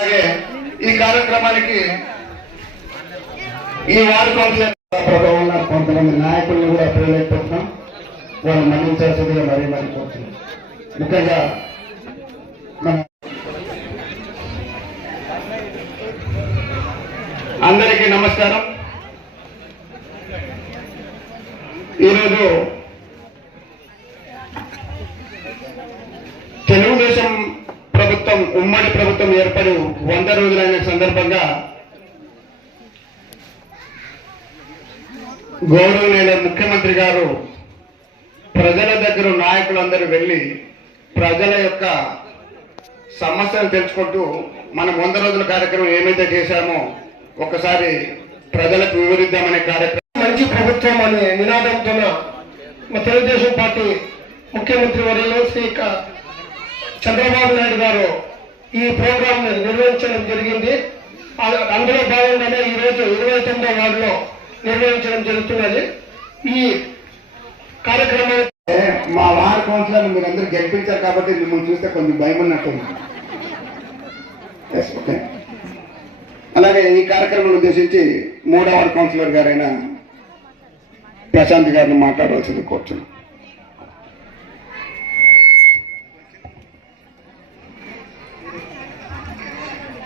అలాగే ఈ కార్యక్రమానికి ఈ వార్డు కౌన్సిలర్ కొంతమంది నాయకులను కూడా ప్రేరేపిస్తున్నాం. వాళ్ళు మన్నించాల్సిందిగా మరీ మరి కోరుతున్నాం. ముఖ్యంగా అందరికీ నమస్కారం. ఈరోజు తెలుగుదేశం ప్రభుత్వం ఉమ్మడి ప్రభుత్వం ఏర్పడి వంద రోజులైన సందర్భంగా గౌరవనీయుల ముఖ్యమంత్రి గారు ప్రజల దగ్గర నాయకులందరూ వెళ్ళి ప్రజల యొక్క సమస్యలు తెలుసుకుంటూ మనం వంద రోజుల కార్యక్రమం ఏమైతే చేశామో ఒకసారి ప్రజలకు వివరిద్దామనే కార్యక్రమం. మంచి ప్రభుత్వం అనే నినాదంతో మా తెలుగుదేశం పార్టీ ముఖ్యమంత్రి వర్యులు శ్రీ చంద్రబాబు నాయుడు గారు ఈ ప్రోగ్రామ్ నిర్వహించడం జరిగింది. అందులో భాగంగానే ఈ రోజు ఇరవై తొమ్మిదో వార్డులో నిర్వహించడం జరుగుతున్నది. ఈ కార్యక్రమం మా వార్డ్ కౌన్సిలర్ మీరు అందరూ గెలిపించారు కాబట్టి మిమ్మల్ని చూస్తే కొంచెం భయం ఉన్నట్టుంది ఓకే అలాగే ఈ కార్యక్రమం ఉద్దేశించి మూడవ కౌన్సిలర్ గారైన ప్రశాంత్ గారిని మాట్లాడవలసింది కోరుచున్నాను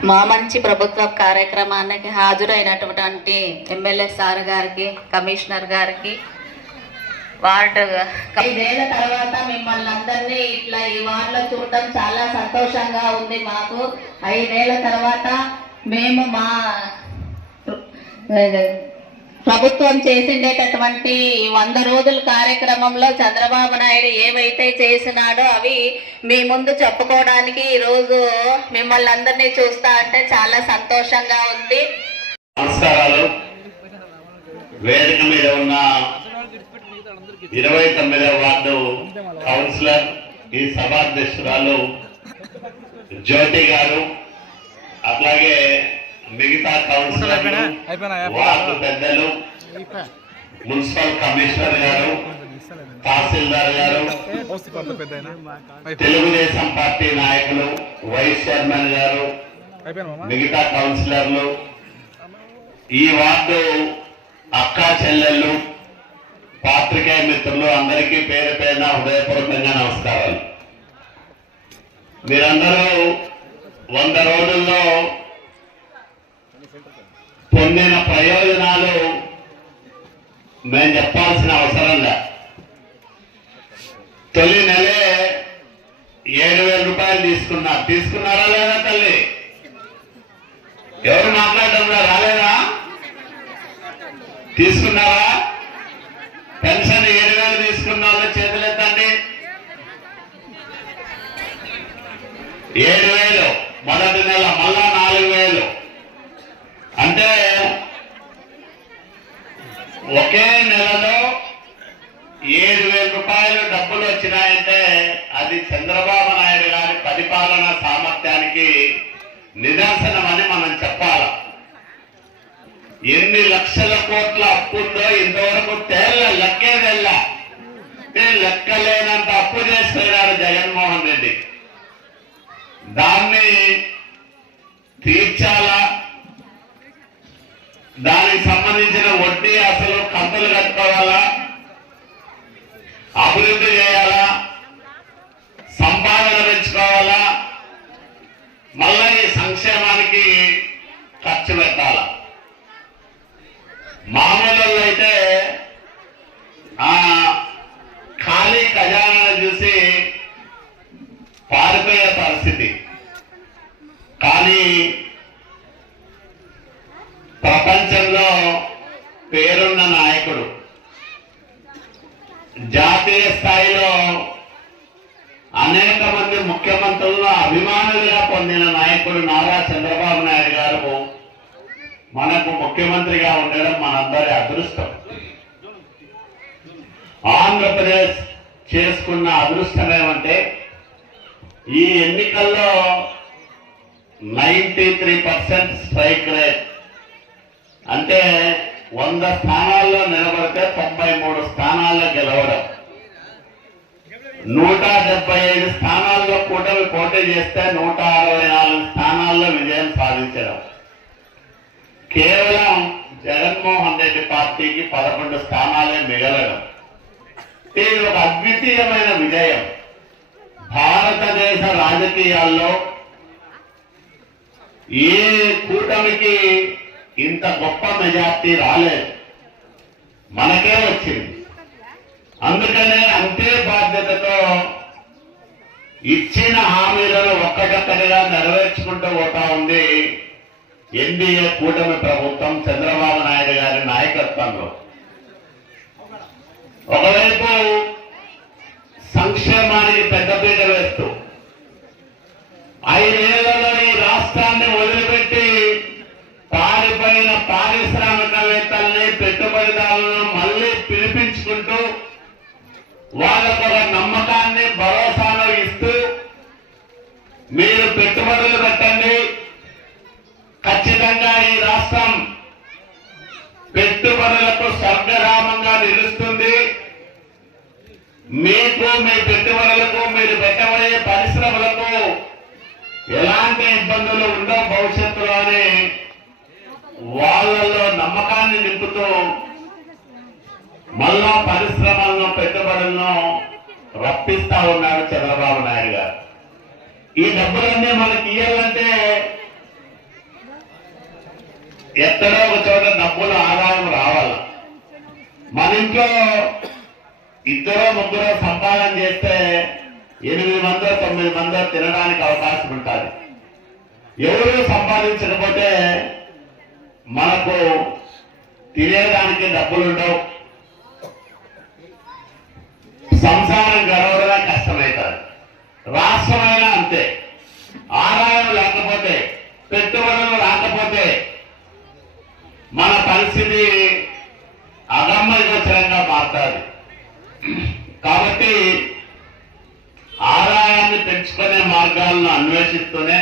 మా మంచి ప్రభుత్వ కార్యక్రమానికి హాజరైనటువంటి ఎమ్మెల్యే సార్ గారికి కమిషనర్ గారికి వార్డు ఐదేళ్ళ తర్వాత మిమ్మల్ని అందరినీ ఇట్లా ఈ వార్డులో చూడటం చాలా సంతోషంగా ఉంది మాకు. ఐదేళ్ళ తర్వాత మేము మా ప్రభుత్వం చేసిండేటటువంటి వంద రోజుల కార్యక్రమంలో చంద్రబాబు నాయుడు ఏవైతే చేసినాడో అవి మీ ముందు చెప్పుకోవడానికి ఈరోజు మిమ్మల్ని అందరినీ చూస్తా అంటే చాలా సంతోషంగా ఉంది. నమస్కారాలు. వేదిక మీద ఉన్న ఇరవై తొమ్మిదవ వార్డు కౌన్సిలర్ ఈ సభాధ్యక్షురాలు జ్యోతి గారు అట్లాగే మిగతా కౌన్సిలర్లు వార్డు పెద్దలు మున్సిపల్ కమిషనర్ గారు తహసీల్దార్ గారు తెలుగుదేశం పార్టీ నాయకులు వైస్ చైర్మన్ గారు మిగతా కౌన్సిలర్లు ఈ వార్డు అక్కా చెల్లెళ్ళు పాత్రికేయ మిత్రులు అందరికీ పేరు పేరున హృదయపూర్వకంగా నమస్కారాలు. మీరందరూ వంద రోజుల్లో పొందిన ప్రయోజనాలు మేము చెప్పాల్సిన అవసరం లే. తొలి నెలే ఏడు వేల రూపాయలు తీసుకున్నారు తీసుకున్నారా లేదా తల్లి? ఎవరు మాట్లాడడం రాలేదా? తీసుకున్నారా పెన్షన్ ఏడు వేలు తీసుకున్న వాళ్ళ ఏడు వేలు. మొదటి నెల మళ్ళా నాలుగు వేలు అంటే ఒకే నెలలో ఏడు వేల రూపాయలు డబ్బులు వచ్చినాయంటే అది చంద్రబాబు నాయుడు గారి పరిపాలన సామర్థ్యానికి నిదర్శనమని మనం చెప్పాలి ఎన్ని లక్షల కోట్ల అప్పు ఉందో ఇంతవరకు తేళ్ళ లెక్కే తెల్ల లెక్కలేనంత అప్పు చేస్తున్నాడు జగన్మోహన్ రెడ్డి దాన్ని తీర్చాలా దానికి సంబంధించిన వడ్డీ అసలు కంతులు కట్టుకోవాలి అభివృద్ధి చేయాలా సంపాదన పెంచుకోవాలా మళ్ళా ఈ సంక్షేమానికి ఖర్చు పెట్టాలా మామూలు అయితే ఆ ఖాళీ ఖజానాను చూసి పారిపోయే పరిస్థితి కానీ ప్రపంచంలో పేరున్న నాయకుడు జాతీయ స్థాయిలో అనేక మంది ముఖ్యమంత్రులను అభిమానులుగా పొందిన నాయకుడు నారా చంద్రబాబు నాయుడు గారు మనకు ముఖ్యమంత్రిగా ఉండడం మనందరి అదృష్టం. ఆంధ్రప్రదేశ్ చేసుకున్న అదృష్టం ఏమంటే ఈ ఎన్నికల్లో ninety three percent strike rate. అంటే వంద స్థానాల్లో నిలబడితే తొంభై మూడు స్థానాల్లో గెలవడం. నూట డెబ్బై ఐదు స్థానాల్లో కూటమి పోటీ చేస్తే నూట అరవై నాలుగు స్థానాల్లో విజయం సాధించడం. కేవలం జగన్మోహన్ రెడ్డి పార్టీకి పదకొండు స్థానాలే మిగలడం. ఇది ఒక అద్వితీయమైన విజయం. భారతదేశ రాజకీయాల్లో ఏ కూటమికి ఇంత గొప్ప మెజార్టీ రాలేదు. మనకే వచ్చింది. అందుకనే అంతే బాధ్యతతో ఇచ్చిన హామీలను ఒక్కటొక్కటిగా నెరవేర్చుకుంటూ పోతా ఉంది ఎన్డీఏ కూటమి ప్రభుత్వం చంద్రబాబు నాయుడు గారి నాయకత్వంలో. ఒకవైపు సంక్షేమానికి పెద్దపీట వేస్తూ ఐదేళ్ళలో ఈ రాష్ట్రాన్ని వదిలిపెట్టి పారిపోయిన పారిశ్రామికవేత్తల్ని పెట్టుబడిదారులను పెట్టుబడులకు నిలుస్తుంది. మీకు మీ పెట్టుబడులకు మీరు పెట్టబోయే పరిశ్రమలకు ఎలాంటి ఇబ్బందులు ఉండవు భవిష్యత్తులో అని వాళ్ళలో నమ్మకాన్ని నింపుతూ మళ్ళా పరిశ్రమలను పెట్టుబడులను రప్పిస్తా ఉన్నారు చంద్రబాబు నాయుడు గారు. ఈ డబ్బులన్నీ మనకి ఇయ్యాలంటే ఎక్కడో ఒక చోట డబ్బులు ఆదాయం మన ఇంట్లో ఇద్దరు ముగ్గురు సంపాదన చేస్తే ఎనిమిది మందో తొమ్మిది మందో తినడానికి అవకాశం ఉంటుంది. ఎవరు సంపాదించకపోతే మనకు తినేదానికి డబ్బులు ఉండవు సంసారం గడవడమే కష్టమవుతుంది రాష్ట్రమైనా అంతే ఆదాయం లేకపోతే పెట్టుబడులు రాకపోతే మన పరిస్థితి అగమ్యగోచరంగా మారుతుంది కాబట్టి ఆదాయాన్ని పెంచుకునే మార్గాలను అన్వేషిస్తూనే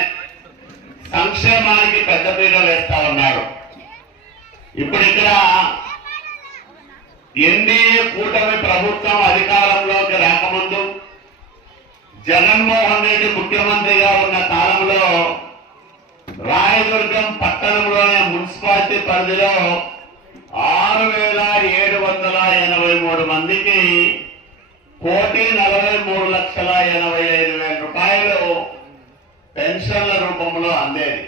సంక్షేమానికి పెద్దపీట వేస్తా ఉన్నాడు ఇప్పుడు ఇక్కడ ఎన్డీఏ కూటమి ప్రభుత్వం అధికారంలోకి రాకముందు జగన్మోహన్ రెడ్డి ముఖ్యమంత్రిగా ఉన్న కాలంలో రాయదుర్గం పట్టణంలోని మున్సిపాలిటీ పరిధిలో ఆరు వేల ఏడు వందల ఎనభై మూడు మందికి కోటి నలభై మూడు లక్షల ఎనభై ఐదు వేల రూపాయలు పెన్షన్ల రూపంలో అందేది.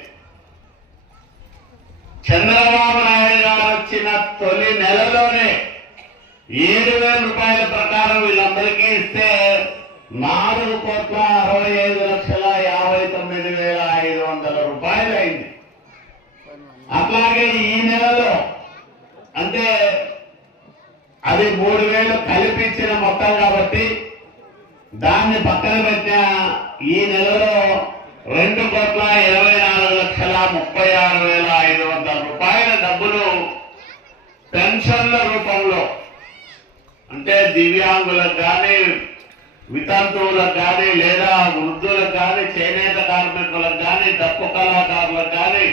చంద్రబాబు నాయుడు గారు వచ్చిన తొలి నెలలోనే ఏడు వేల రూపాయల ప్రకారం వీళ్ళందరికీ ఇస్తే నాలుగు కోట్ల అరవై ఐదు అట్లాగే ఈ నెలలో అంటే అది మూడు వేలు కల్పించిన మొత్తం కాబట్టి దాన్ని పక్కన పెట్టిన ఈ నెలలో రెండు కోట్ల ఇరవై నాలుగు లక్షల ముప్పై ఆరు వేల ఐదు వందల రూపాయల డబ్బులు పెన్షన్ల రూపంలో అంటే దివ్యాంగులకు కానీ వితంతువులకు కానీ లేదా వృద్ధులకు కానీ చేనేత కార్మికులకు కానీ డప్పు కళాకారులకు కానీ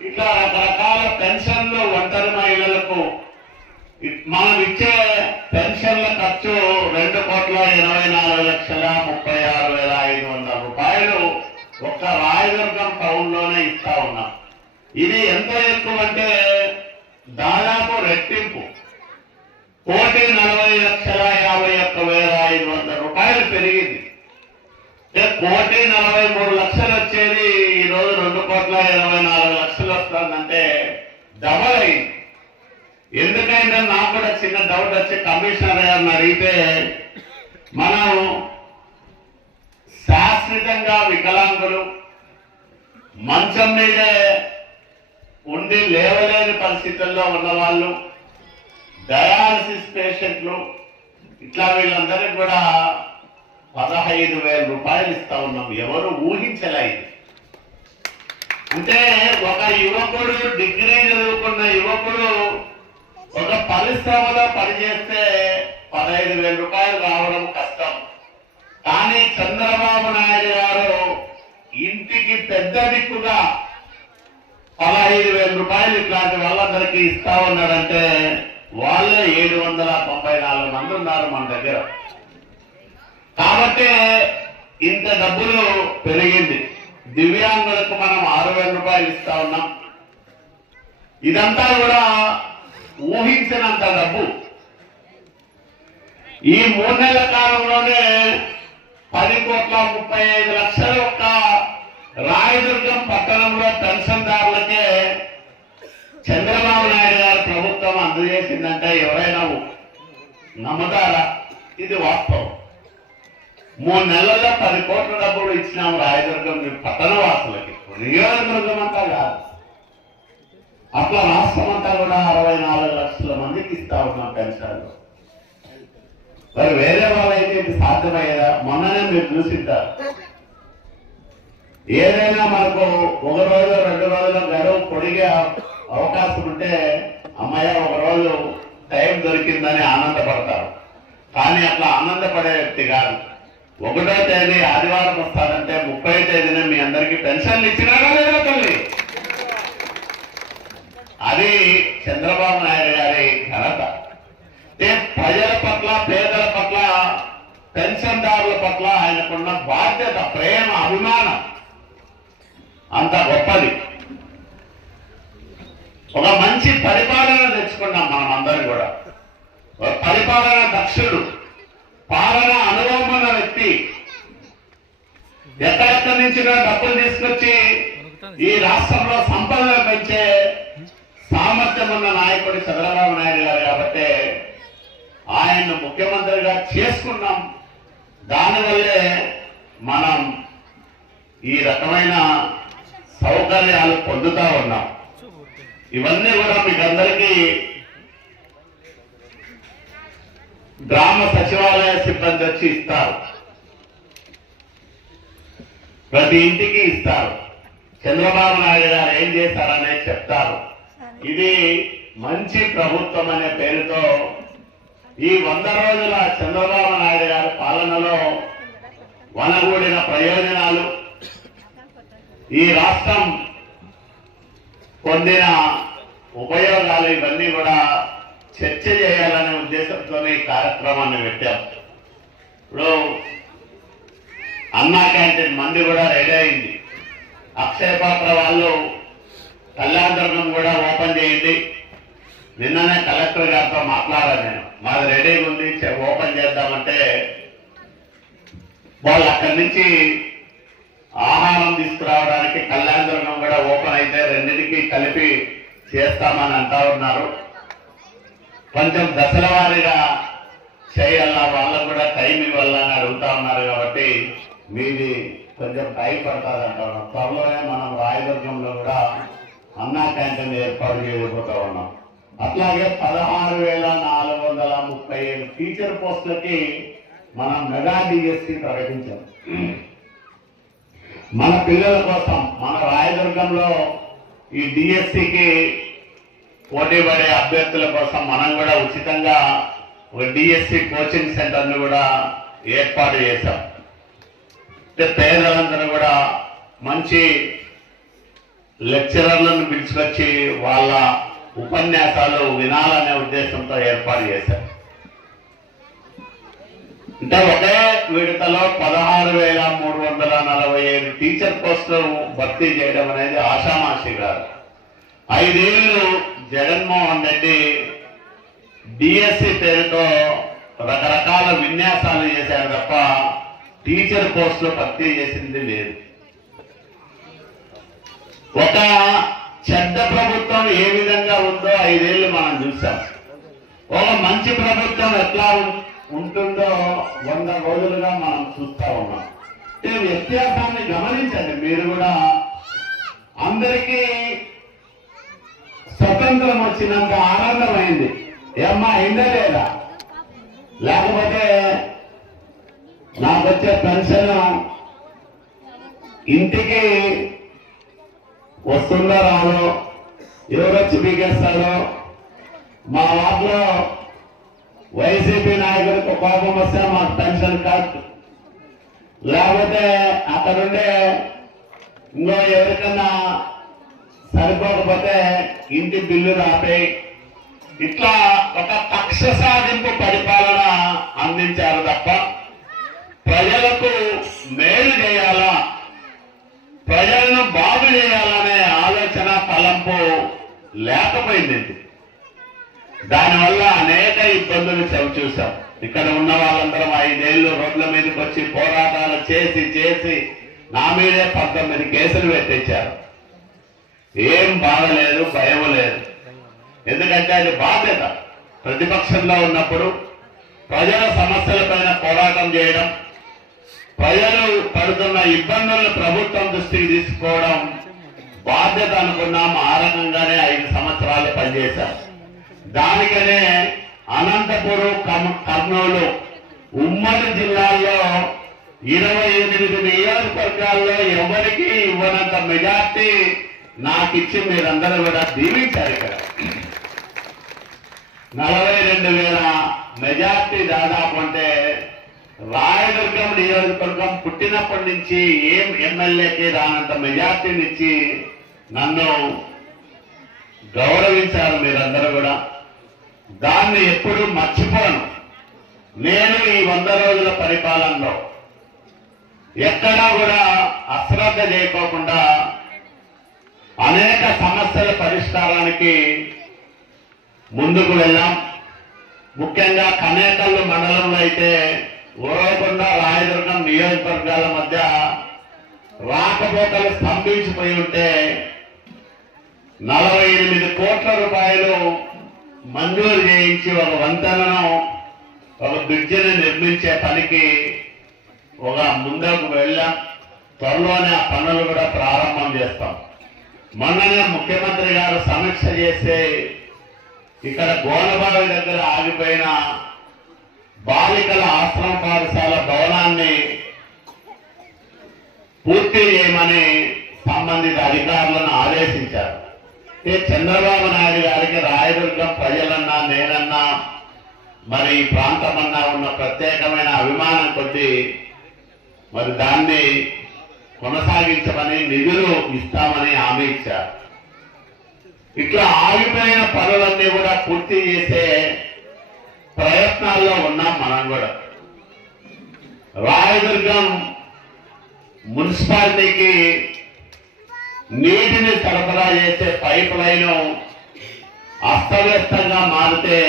ఇట్లా రకరకాల పెన్షన్లు ఒంటరి మహిళలకు ఇ- మనం ఇచ్చే పెన్షన్ల ఖర్చు రెండు కోట్ల ఇరవై నాలుగు లక్షల ముప్పై ఆరు వేల ఐదు వందల రూపాయలు ఒక్క రాయదుర్గం టౌన్లోనే ఇస్తా ఉన్నాం. ఇది ఎంత ఎక్కువ అంటే దాదాపు రెట్టింపు కోటి నలభై లక్షల యాభై ఒక్క వేల ఐదు వందల రూపాయలు పెరిగింది అంటే కోటి నలభై మూడు లక్షలు వచ్చేది ఈ రోజు రెండు కోట్ల ఇరవై నాలుగు లక్షలు వస్తుందంటే డబల్ అయింది ఎందుకంటే నాకు కూడా చిన్న డౌట్ వచ్చి కమిషనర్ గారిని అడిగితే మనం శాశ్వతంగా వికలాంగులు మంచం మీదే ఉండి లేవలేని పరిస్థితుల్లో ఉన్నవాళ్ళు డయాలసిస్ పేషెంట్లు ఇట్లా వీళ్ళందరికీ కూడా పదహైదు వేల రూపాయలు ఇస్తా ఉన్నాం. ఎవరు ఊహించలేదు అంటే ఒక యువకుడు డిగ్రీ చదువుకున్న యువకుడు ఒక పరిశ్రమలో పనిచేస్తే పదహైదు వేల రూపాయలు రావడం కష్టం. కానీ చంద్రబాబు నాయుడు గారు ఇంటికి పెద్ద దిక్కుగా పదహైదు వేల రూపాయలు ఇట్లాంటి వాళ్ళందరికీ ఇస్తా ఉన్నాడంటే వాళ్ళే ఏడు వందల తొంభై నాలుగు మంది ఉన్నారు మన దగ్గర. కాబట్టి ఇంత డబ్బులు పెరిగింది. దివ్యాంగులకు మనం ఆరు వేల రూపాయలు ఇస్తా ఉన్నాం. ఇదంతా కూడా ఊహించినంత డబ్బు. ఈ మూడు నెలల కాలంలోనే పది కోట్ల ముప్పై ఐదు లక్షల ఒక్క రాయదుర్గం పట్టణంలో పెన్షన్దారులకే చంద్రబాబు నాయుడు గారు ప్రభుత్వం అందజేసిందంటే ఎవరైనా నమ్ముతారా? ఇది వాస్తవం. మూడు నెలల్లో పది కోట్ల డబ్బులు ఇచ్చినాం రాయదుర్గం పట్టణ వాసులకి నియోజకవర్గం అంతా కాదు. అట్లా రాష్ట్రం అంతా కూడా అరవై నాలుగు లక్షల మందికి ఇస్తా ఉన్నాం పెన్షన్లు. మరి వేరే వాళ్ళైతే ఇది సాధ్యమయ్యేదా? మొన్ననే మీరు చూసింటారు ఏదైనా మనకు ఒక రోజు రెండు రోజుల గడువు పొడిగే అవకాశం ఉంటే అమ్మాయి ఒక రోజు టైం దొరికిందని ఆనందపడతారు. కానీ అట్లా ఆనందపడే వ్యక్తి కాదు. ఒకటో తేదీ ఆదివారం వస్తారంటే ముప్పై తేదీన మీ అందరికీ పెన్షన్లు ఇచ్చినారా లేదా? అది చంద్రబాబు నాయుడు గారి ఘనత. ప్రజల పట్ల పేదల పట్ల పెన్షన్దారుల పట్ల ఆయనకున్న బాధ్యత ప్రేమ అభిమానం అంత గొప్పది. ఒక మంచి పరిపాలన తెచ్చుకున్నాం మనం అందరం కూడా. ఒక పరిపాలన దక్షుడు పాలన అనుభవం ఉన్న వ్యక్తి. ఎక్కడెక్కడి నుంచి డబ్బులు తీసుకొచ్చి ఈ రాష్ట్రంలో సంపదలు పెంచే సామర్థ్యం నాయకుడు చంద్రబాబు నాయుడు గారు కాబట్టి ఆయన్ను ముఖ్యమంత్రిగా చేసుకున్నాం. దానివల్లే మనం ఈ రకమైన సౌకర్యాలు పొందుతా ఉన్నాం. ఇవన్నీ కూడా మీకందరికీ గ్రామ సచివాలయ సిబ్బంది వచ్చి ఇస్తారు. ప్రతి ఇంటికి ఇస్తారు. చంద్రబాబు నాయుడు గారు ఏం చేశారనేది చెప్తారు. ఇది మంచి ప్రభుత్వం అనే పేరుతో ఈ వంద రోజుల చంద్రబాబు నాయుడు గారి పాలనలో వనగూడిన ప్రయోజనాలు ఈ రాష్ట్రం పొందిన ఉపయోగాలు ఇవన్నీ కూడా చర్చ చేయాలనే ఉద్దేశంతో ఈ కార్యక్రమాన్ని పెట్టాం. ఇప్పుడు అన్నా క్యాంటీన్ మంది కూడా రెడీ అయింది. అక్షయ పాత్ర వాళ్ళు కళ్యాణదుర్గం కూడా ఓపెన్ చేయండి. నిన్ననే కలెక్టర్ గారితో మాట్లాడాను నేను. మాది రెడీగా ఉంది ఓపెన్ చేద్దామంటే వాళ్ళు అక్కడి నుంచి ఆహారం తీసుకురావడానికి కళ్యాణదుర్గం కూడా ఓపెన్ అయితే రెండింటికి కలిపి చేస్తామని అంటా ఉన్నారు. కొంచెం దశల వారీగా చేయాలా? వాళ్ళకు కూడా టైం ఇవ్వాలని అడుగుతా ఉన్నారు కాబట్టి మీది కొంచెం టైం పడుతుంది అంటారు త్వరలోనే మనం రాయదుర్గంలో కూడా అన్నా క్యాంటీన్ ఏర్పాటు చేయబోతా ఉన్నాం. అట్లాగే పదహారు వేల నాలుగు వందల ముప్పై ఏడు టీచర్ పోస్టులకి మనం మెగా డిఎస్సి ప్రకటించాం. మన పిల్లల కోసం మన రాయదుర్గంలో ఈ డిఎస్సికి పోటీ పడే అభ్యర్థుల కోసం మనం కూడా ఉచితంగా ఒక డిఎస్సి కోచింగ్ సెంటర్ను కూడా ఏర్పాటు చేశాం. అంటే పేదలందరూ కూడా మంచి లెక్చరర్లను పిలుచుకొచ్చి వాళ్ళ ఉపన్యాసాలు వినాలనే ఉద్దేశంతో ఏర్పాటు చేశారు. అంటే ఒకే విడతలో పదహారు వేల మూడు వందల నలభై ఐదు టీచర్ పోస్టులు భర్తీ చేయడం అనేది ఆషామాషి కాదు. ఐదేళ్ళు జగన్మోహన్ రెడ్డి డిఎస్సి పేరుతో రకరకాల విన్యాసాలు చేశారు తప్ప టీచర్ పోస్టులు భర్తీ చేసింది లేదు. ఒక చెడ్డ ప్రభుత్వం ఏ విధంగా ఉందో ఐదేళ్ళు మనం చూసాం. ఒక మంచి ప్రభుత్వం ఎట్లా ఉంటుందో వంద రోజులుగా మనం చూస్తా ఉన్నాం. ఈ వ్యత్యాసాన్ని గమనించండి మీరు కూడా. అందరికీ స్వతంత్రం వచ్చినంత ఆనందమైంది. ఏమ్మా అయిందా లేదా? లేకపోతే నాకు వచ్చే పెన్షన్ ఇంటికి వస్తుందో రాదో ఎవరొచ్చి పీకేస్తారో మా వార్డులో వైసీపీ నాయకులకు కోపం వస్తే మాకు పెన్షన్ కట్. లేకపోతే అక్కడుండే ఇంకో ఎవరికన్నా సరిపోకపోతే ఇంటి బిల్లు రాపే ఇట్లా ఒక కక్ష సాధింపు పరిపాలన అందించారు తప్ప ప్రజలకు మేలు చేయాలా? ప్రజలను బాగా తలంపు లేకపోయింది దానివల్ల అనేక ఇబ్బందులు చవి చూసాం ఇక్కడ ఉన్న వాళ్ళందరం ఐదేళ్ళు రోడ్ల మీదకి వచ్చి పోరాటాలు చేసి చేసి నా మీదే పంతొమ్మిది కేసులు పెట్టించారు. ఏం బాధలేదు భయం లేదు. ఎందుకంటే అది బాధ్యత. ప్రతిపక్షంలో ఉన్నప్పుడు ప్రజల సమస్యలపైన పోరాటం చేయడం ప్రజలు పడుతున్న ఇబ్బందులను ప్రభుత్వం దృష్టికి తీసుకోవడం బాధ్యత అనుకున్నాం ఆ రకంగానే ఐదు సంవత్సరాలు పనిచేశాం దానికనే అనంతపురం కర్ కర్నూలు ఉమ్మడి జిల్లాల్లో ఇరవై ఎనిమిది నియోజకవర్గాల్లో ఎవరికి ఇవ్వనంత మెజార్టీ నాకిచ్చి మీరందరూ కూడా దీవించారు ఇక్కడ. నలభై రెండు వేల మెజార్టీ దాదాపు అంటే రాయదుర్గం నియోజకవర్గం పుట్టినప్పటి నుంచి ఏం ఎమ్మెల్యేకి రానంత మెజార్టీనిచ్చి నన్ను గౌరవించారు మీరందరూ కూడా. దాన్ని ఎప్పుడూ మర్చిపోను. నేను ఈ వంద రోజుల పరిపాలనలో ఎక్కడా కూడా అశ్రద్ధ చేయకోకుండా అనేక సమస్యల పరిష్కారానికి ముందుకు వెళ్ళాం. ముఖ్యంగా కనేకల్లు మండలంలో అయితే ఉరవకొండ రాయదుర్గం నియోజకవర్గాల మధ్య రాకపోకలు స్తంభించిపోయి ఉంటే నలభై ఎనిమిది కోట్ల రూపాయలు మంజూరు చేయించి ఒక వంతెనను ఒక బ్రిడ్జిని నిర్మించే పనికి ఒక ముందుకు వెళ్ళాం. త్వరలోనే ఆ పనులు కూడా ప్రారంభం చేస్తాం. మొన్ననే ముఖ్యమంత్రి గారు సమీక్ష చేస్తే ఇక్కడ గోనబావి దగ్గర ఆగిపోయిన బాలికల ఆశ్రమ పాఠశాల భవనాన్ని పూర్తి చేయమని సంబంధిత అధికారులను ఆదేశించారు. ఏ చంద్రబాబు నాయుడు గారికి రాయదుర్గం ప్రజలన్నా నేనన్నా మరి ఈ ప్రాంతమన్నా ఉన్న ప్రత్యేకమైన అభిమానం కొద్దీ మరి దాన్ని కొనసాగించమని నిధులు ఇస్తామని హామీ ఇచ్చారు. ఇట్లా ఆగిపోయిన పనులన్నీ కూడా పూర్తి చేసే ప్రయత్నాల్లో ఉన్నాం మనం కూడా. రాయదుర్గం మున్సిపాలిటీకి నీటిని సరఫరా చేసే పైప్ లైన్ అస్తవ్యస్తంగా మారితే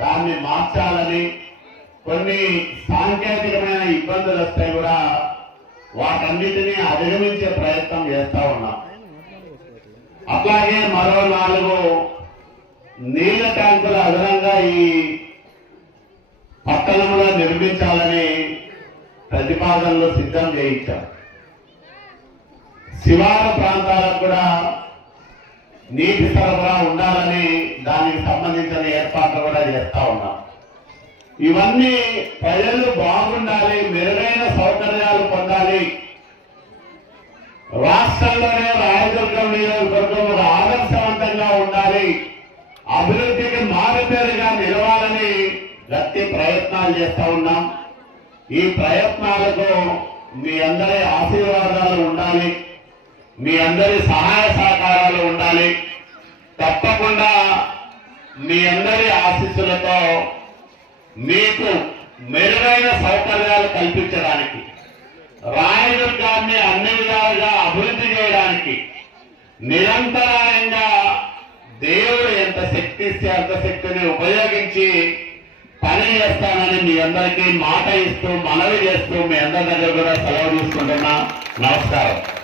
దాన్ని మార్చాలని కొన్ని సాంకేతికమైన ఇబ్బందులు వస్తాయి కూడా వాటన్నిటినీ అధిగమించే ప్రయత్నం చేస్తా ఉన్నాం. అట్లాగే మరో నాలుగు నీళ్ళ ట్యాంకులు అదనంగా ఈ పట్టణంలో నిర్మించాలని ప్రతిపాదనలు సిద్ధం చేయించారు. శివారు ప్రాంతాలకు కూడా నీటి సరఫరా ఉండాలని దానికి సంబంధించిన ఏర్పాట్లు కూడా చేస్తా ఉన్నాం. ఇవన్నీ ప్రజలు బాగుండాలి మెరుగైన సౌకర్యాలు పొందాలి. రాష్ట్రంలోనే రాయదుర్గం నియోజకవర్గం ఒక ఆదర్శవంతంగా ఉండాలి. అభివృద్ధికి మారుపేరుగా నిలవాలని గట్టి ప్రయత్నాలు చేస్తా ఉన్నాం. ఈ ప్రయత్నాలకు మీ అందరి ఆశీర్వాదాలు ఉండాలి. మీ అందరి సహాయ సహకారాలు ఉండాలి. తప్పకుండా మీ అందరి ఆశీస్సులతో మీకు మెరుగైన సౌకర్యాలు కల్పించడానికి రాయదుర్గాన్ని అన్ని విధాలుగా అభివృద్ధి చేయడానికి నిరంతరాయంగా దేవుడు ఎంత శక్తి అంత శక్తిని ఉపయోగించి పని చేస్తానని మీ అందరికీ మాట ఇస్తూ మనవి చేస్తూ మీ అందరి దగ్గర కూడా సెలవు తీసుకుంటున్నా. నమస్కారం.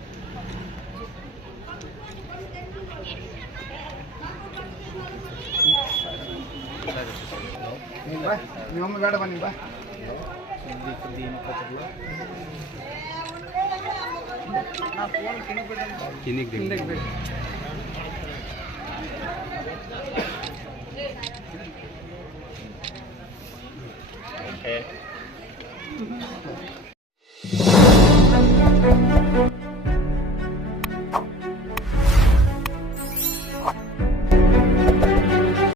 మీ అమ్మ వేడ పని బా ఓకే